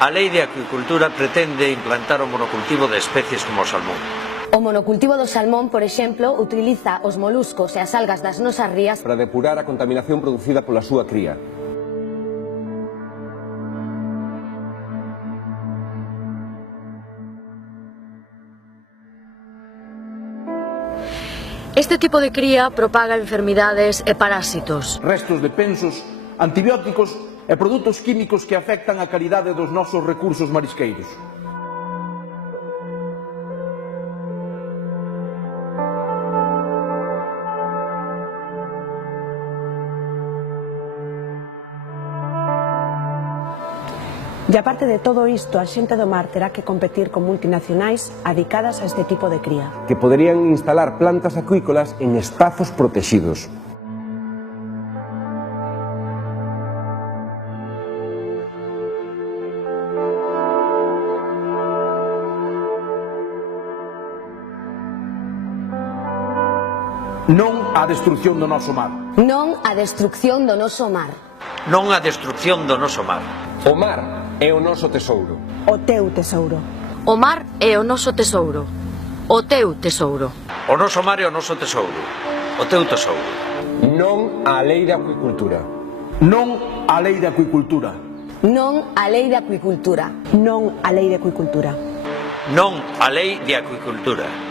A Lei de Acuicultura pretende implantar o monocultivo de especies como o salmón. O monocultivo do salmón, por exemplo, utiliza os moluscos e as algas das nosas rías para depurar a contaminación producida pola súa cría. Este tipo de cría propaga enfermidades e parásitos. Restos de pensos, antibióticos e produtos químicos que afectan a calidade dos nosos recursos marisqueiros. E aparte de todo isto, a xente do mar terá que competir con multinacionais adicadas a este tipo de cría. Que poderían instalar plantas acuícolas en espazos protegidos. Non á destrucción do noso mar. non a destrucción do noso mar. Non a destrucción do noso mar. O mar é o noso tesouro. O teu tesouro. O mar é o noso tesouro. O teu tesouro. O noso mar é o noso tesouro. O teu tesouro. Non á lei de acuicultura. Non á lei de acuicultura. Non a lei de acuicultura. Non a lei de acuicultura. Non a Lei de Acuicultura.